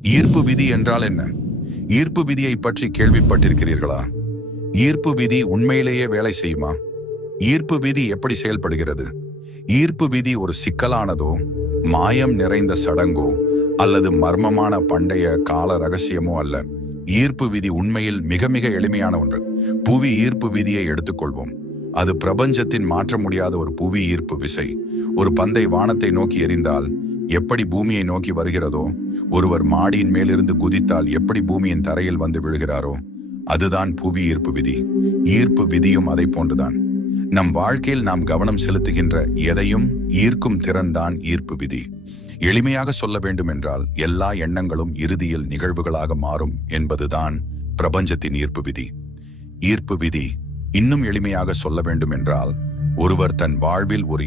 ஈர்ப்பு விதி என்றால் என்ன? ஈர்ப்பு விதியை பற்றி கேள்விப்பட்டிருக்கிறீர்களா? ஈர்ப்பு விதி உண்மையிலேயே வேலை செய்யுமா? ஈர்ப்பு விதி எப்படி செயல்படுகிறது? ஈர்ப்பு விதி ஒரு சிக்கலானதோ, மாயம் நிறைந்த சடங்கோ அல்லது மர்மமான பண்டைய கால ரகசியமோ அல்ல. ஈர்ப்பு விதி உண்மையில் மிக மிக எளிமையான ஒன்று. புவி ஈர்ப்பு விதியை எடுத்துக்கொள்வோம். அது பிரபஞ்சத்தின் மாற்ற முடியாத ஒரு புவி ஈர்ப்பு விசை. ஒரு பந்தை வானத்தை நோக்கி எறிந்தால் எப்படி பூமியை நோக்கி வருகிறதோ, ஒருவர் மாடியின் மேலிருந்து குதித்தால் எப்படி பூமியின் தரையில் வந்து விழுகிறாரோ, அதுதான் புவி ஈர்ப்பு விதி. ஈர்ப்பு விதியும் அதை போன்றுதான். நம் வாழ்க்கையில் நாம் கவனம் செலுத்துகின்ற எதையும் ஈர்க்கும் திறன்தான் ஈர்ப்பு விதி. எளிமையாக சொல்ல வேண்டும் என்றால், எல்லா எண்ணங்களும் இறுதியில் நிகழ்வுகளாக மாறும் என்பதுதான் பிரபஞ்சத்தின் ஈர்ப்பு விதி. ஈர்ப்பு விதி இன்னும் எளிமையாக சொல்ல வேண்டும் என்றால், ஒருவர் தன் வாழ்வில் ஒரு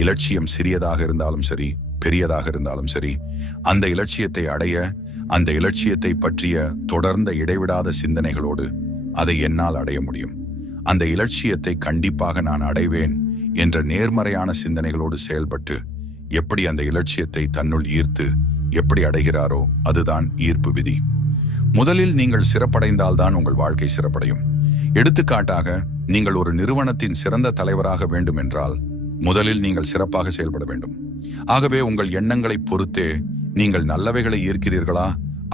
இலட்சியம் சிறியதாக இருந்தாலும் சரி, பெரியதாக இருந்தாலும் சரி, அந்த இலட்சியத்தை அடைய, அந்த இலட்சியத்தை பற்றிய தொடர்ந்த இடைவிடாத சிந்தனைகளோடு அதை என்னால் அடைய முடியும், அந்த இலட்சியத்தை கண்டிப்பாக நான் அடைவேன் என்ற நேர்மறையான சிந்தனைகளோடு செயல்பட்டு எப்படி அந்த இலட்சியத்தை தன்னுள் ஈர்த்து எப்படி அடைகிறாரோ, அதுதான் ஈர்ப்பு விதி. முதலில் நீங்கள் சிறப்படைந்தால்தான் உங்கள் வாழ்க்கை சிறப்படையும். எடுத்துக்காட்டாக, நீங்கள் ஒரு நிறுவனத்தின் சிறந்த தலைவராக வேண்டும் என்றால் முதலில் நீங்கள் சிறப்பாக செயல்பட வேண்டும். ஆகவே உங்கள் எண்ணங்களை பொறுத்தே நீங்கள் நல்லவைகளை ஈர்க்கிறீர்களா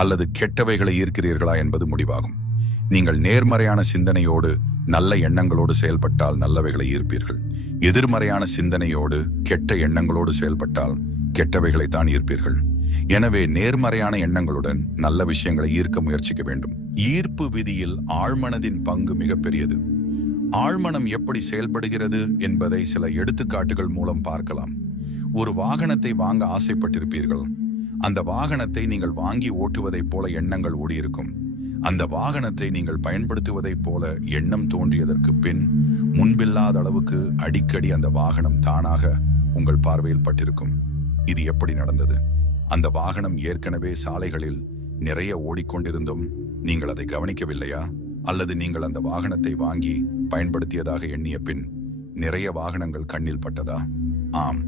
அல்லது கெட்டவைகளை ஈர்க்கிறீர்களா என்பது முடிவாகும். நீங்கள் நேர்மறையான சிந்தனையோடு நல்ல எண்ணங்களோடு செயல்பட்டால் நல்லவைகளை ஈர்ப்பீர்கள். எதிர்மறையான சிந்தனையோடு கெட்ட எண்ணங்களோடு செயல்பட்டால் கெட்டவைகளை தான் ஈர்ப்பீர்கள். எனவே நேர்மறையான எண்ணங்களுடன் நல்ல விஷயங்களை ஈர்க்க முயற்சிக்க வேண்டும். ஈர்ப்பு விதியில் ஆழ்மனதின் பங்கு மிகப்பெரியது. ஆழ்மனம் எப்படி செயல்படுகிறது என்பதை சில எடுத்துக்காட்டுகள் மூலம் பார்க்கலாம். ஒரு வாகனத்தை வாங்க ஆசைப்பட்டிருப்பீர்கள். அந்த வாகனத்தை நீங்கள் வாங்கி ஓட்டுவதைப் போல எண்ணங்கள் ஓடியிருக்கும். அந்த வாகனத்தை நீங்கள் பயன்படுத்துவதைப் போல எண்ணம் தோன்றியதற்கு பின் முன்பில்லாத அளவுக்கு அடிக்கடி அந்த வாகனம் தானாக உங்கள் பார்வையில் பட்டிருக்கும். இது எப்படி நடந்தது? அந்த வாகனம் ஏற்கனவே சாலைகளில் நிறைய ஓடிக்கொண்டிருந்தும் நீங்கள் அதை கவனிக்கவில்லையா? அல்லது நீங்கள் அந்த வாகனத்தை வாங்கி பயன்படுத்தியதாக எண்ணிய பின் நிறைய வாகனங்கள் கண்ணில் பட்டதா? ஆம்,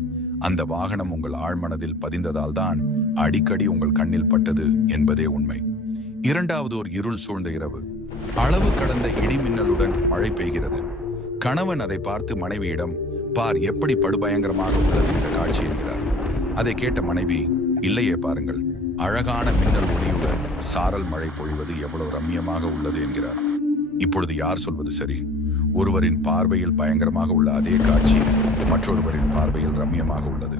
அந்த வாகனம் உங்கள் ஆழ்மனதில் பதிந்ததால் தான் அடிக்கடி உங்கள் கண்ணில் பட்டது என்பதே உண்மை. இரண்டாவது, ஒரு இருள் சூழ்ந்த இரவு. அளவு கடந்த இடி மின்னலுடன் மழை பெய்கிறது. கணவன் அதை பார்த்து மனைவியிடம், பார் எப்படி படுபயங்கரமாக உள்ளது இந்த காட்சி என்கிறார். அதை கேட்ட மனைவி, இல்லையே பாருங்கள், அழகான மின்னல் ஒளியுடன் சாரல் மழை பொழிவது எவ்வளவு ரம்மியமாக உள்ளது என்கிறார். இப்பொழுது யார் சொல்வது சரி? ஒருவரின் பார்வையில் பயங்கரமாக உள்ள அதே காட்சி மற்றொருவரின் பார்வையில் ரம்மியமாக உள்ளது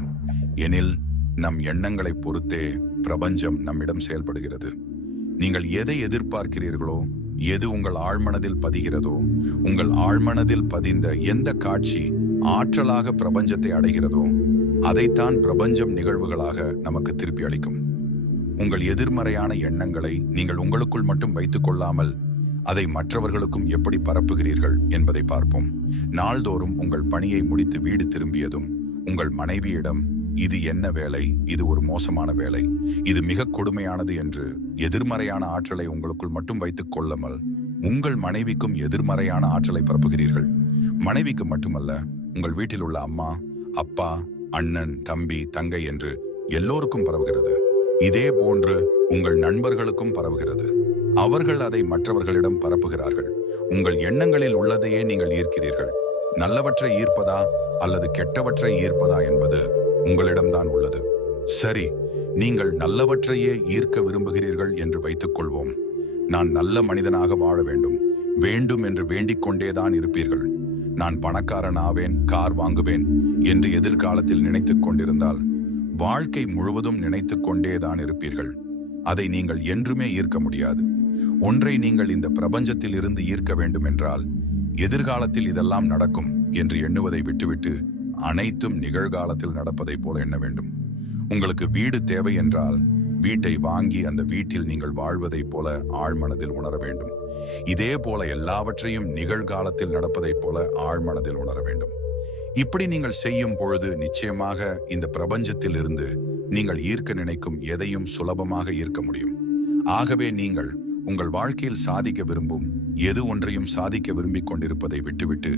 எனில், நம் எண்ணங்களை பொறுத்தே பிரபஞ்சம் நம்மிடம் செயல்படுகிறது. நீங்கள் எதை எதிர்பார்க்கிறீர்களோ, எது உங்கள் ஆழ்மனதில் பதிகிறதோ, உங்கள் ஆழ்மனதில் பதிந்த எந்த காட்சி ஆற்றலாக பிரபஞ்சத்தை அடைகிறதோ, அதைத்தான் பிரபஞ்சம் நிகழ்வுகளாக நமக்கு திருப்பி அளிக்கும். உங்கள் எதிர்மறையான எண்ணங்களை நீங்கள் உங்களுக்குள் மட்டும் வைத்துக் கொள்ளாமல் அதை மற்றவர்களுக்கும் எப்படி பரப்புகிறீர்கள் என்பதை பார்ப்போம். நாள்தோறும் உங்கள் பணியை முடித்து வீடு திரும்பியதும் உங்கள் மனைவியிடம், இது என்ன வேலை, இது ஒரு மோசமான வேலை, இது மிக கொடுமையானது என்று எதிர்மறையான ஆற்றலை உங்களுக்குள் மட்டும் வைத்துக் கொள்ளாமல் உங்கள் மனைவிக்கும் எதிர்மறையான ஆற்றலை பரப்புகிறீர்கள். மனைவிக்கு மட்டுமல்ல, உங்கள் வீட்டில் உள்ள அம்மா, அப்பா, அண்ணன், தம்பி, தங்கை என்று எல்லோருக்கும் பரவுகிறது. இதே போன்று உங்கள் நண்பர்களுக்கும் பரவுகிறது. அவர்கள் அதை மற்றவர்களிடம் பரப்புகிறார்கள். உங்கள் எண்ணங்களில் உள்ளதையே நீங்கள் ஈர்க்கிறீர்கள். நல்லவற்றை ஈர்ப்பதா அல்லது கெட்டவற்றை ஈர்ப்பதா என்பது உங்களிடம்தான் உள்ளது. சரி, நீங்கள் நல்லவற்றையே ஈர்க்க விரும்புகிறீர்கள் என்று வைத்துக் கொள்வோம். நான் நல்ல மனிதனாக வாழ வேண்டும் என்று வேண்டிக் கொண்டேதான் இருப்பீர்கள். நான் பணக்காரன் ஆவேன், கார் வாங்குவேன் என்று எதிர்காலத்தில் நினைத்துக் கொண்டிருந்தால் வாழ்க்கை முழுவதும் நினைத்துக் கொண்டேதான் இருப்பீர்கள். அதை நீங்கள் என்றுமே ஈர்க்க முடியாது. ஒன்றை நீங்கள் இந்த பிரபஞ்சத்தில் இருந்து ஈர்க்க வேண்டும் என்றால், எதிர்காலத்தில் இதெல்லாம் நடக்கும் என்று எண்ணுவதை விட்டுவிட்டு அனைத்தும் நிகழ்காலத்தில் நடப்பதை போல எண்ண வேண்டும். உங்களுக்கு வீடு தேவை என்றால் வீட்டை வாங்கி அந்த வீட்டில் நீங்கள் வாழ்வதை போல ஆழ்மனதில் உணர வேண்டும். இதே போல எல்லாவற்றையும் நிகழ்காலத்தில் நடப்பதைப் போல ஆழ்மனதில் உணர வேண்டும். இப்படி நீங்கள் செய்யும் பொழுது நிச்சயமாக இந்த பிரபஞ்சத்தில் இருந்து நீங்கள் ஈர்க்க நினைக்கும் எதையும் சுலபமாக ஈர்க்க முடியும். ஆகவே நீங்கள் உங்கள் வாழ்க்கையில் சாதிக்க விரும்பும் எது ஒன்றையும் சாதிக்க விரும்பிக் கொண்டிருப்பதை விட்டுவிட்டு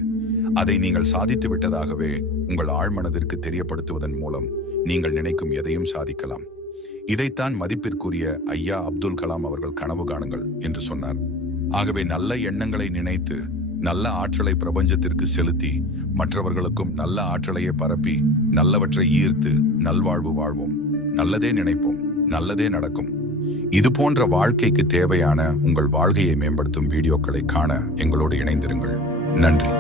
அதை நீங்கள் சாதித்து விட்டதாகவே உங்கள் ஆழ்மனதிற்கு தெரியப்படுத்துவதன் மூலம் நீங்கள் நினைக்கும் எதையும் சாதிக்கலாம். இதைத்தான் மதிப்பிற்குரிய ஐயா அப்துல் கலாம் அவர்கள் கனவு காணுங்கள் என்று சொன்னார். ஆகவே நல்ல எண்ணங்களை நினைத்து நல்ல ஆற்றலை பிரபஞ்சத்திற்கு செலுத்தி மற்றவர்களுக்கும் நல்ல ஆற்றலையே பரப்பி நல்லவற்றை ஈர்த்து நல்வாழ்வு வாழ்வோம். நல்லதே நினைப்போம், நல்லதே நடக்கும். இது போன்ற வாழ்க்கைக்கு தேவையான உங்கள் வாழ்க்கையை மேம்படுத்தும் வீடியோக்களை காண எங்களோடு இணைந்திருங்கள். நன்றி.